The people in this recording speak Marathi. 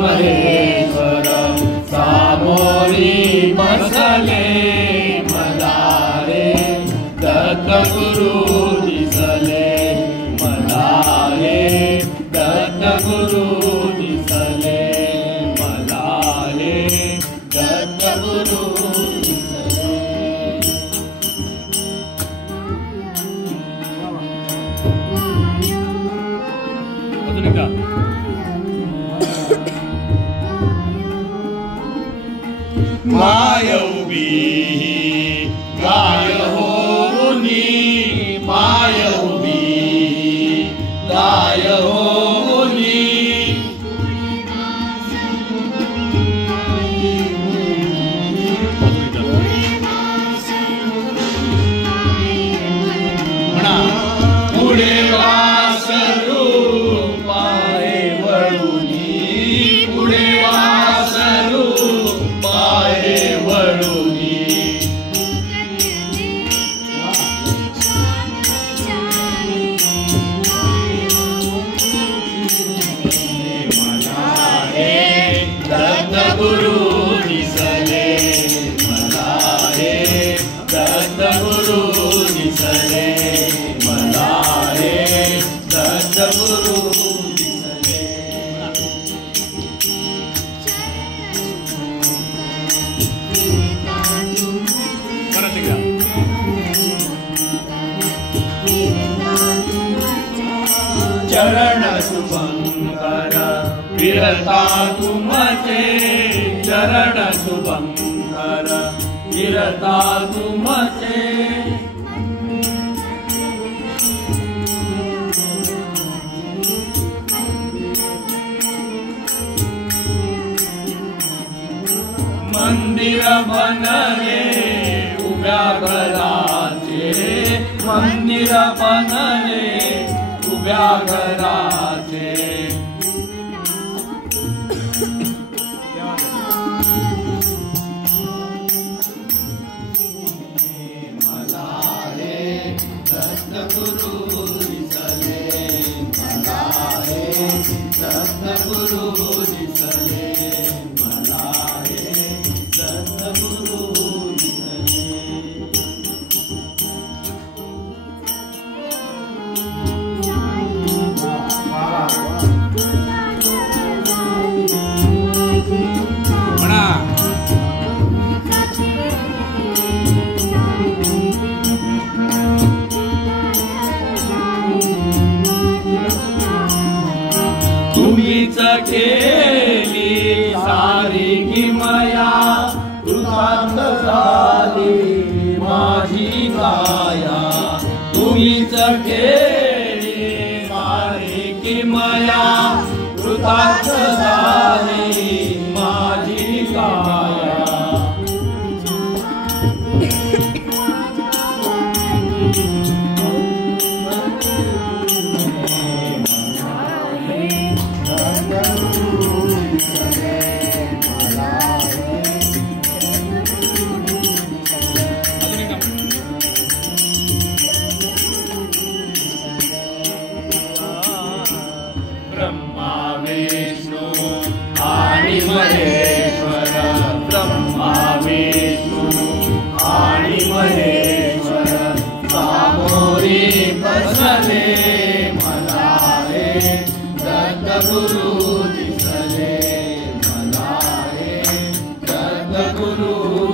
महेश्वर सामोरी बसले मला रे दत्तगुरु दिसले मला रे दत्तगुरु दिसले मला रे दत्तगुरु माय उभी गाय होनी माय उभी गाय होनी म्हणा पुढे वासरू पाय वळुनी पुढे वासरू पाय वळुनी मला हे दत्तगुरु दिसले मला हे दत्तगुरु दिसले मला हे दत्तगुरु दिसले चरण शुभंकर विरता तुमचे चरण शुभंकर विरता तुमचे मंदिर बनले उभ्या घराचे मंदिर बनले उभ्या घराचे मला हे दत्तगुरु दिसले मला हे दत्तगुरु दिसले मला हे दत्तगुरु दिसले तुम्हीच केली सारी किमया कृतार्थ झाली माझी काया तुम्हीच केली सारी किमया कृतार्थ झाली माझी काया ब्रह्मा विष्णू आणि महेश्वर ब्रह्मा विष्णू आणि महेश्वर सामोरी बसले मला हे दत्तगुरु दिसले मला हे दत्तगुरु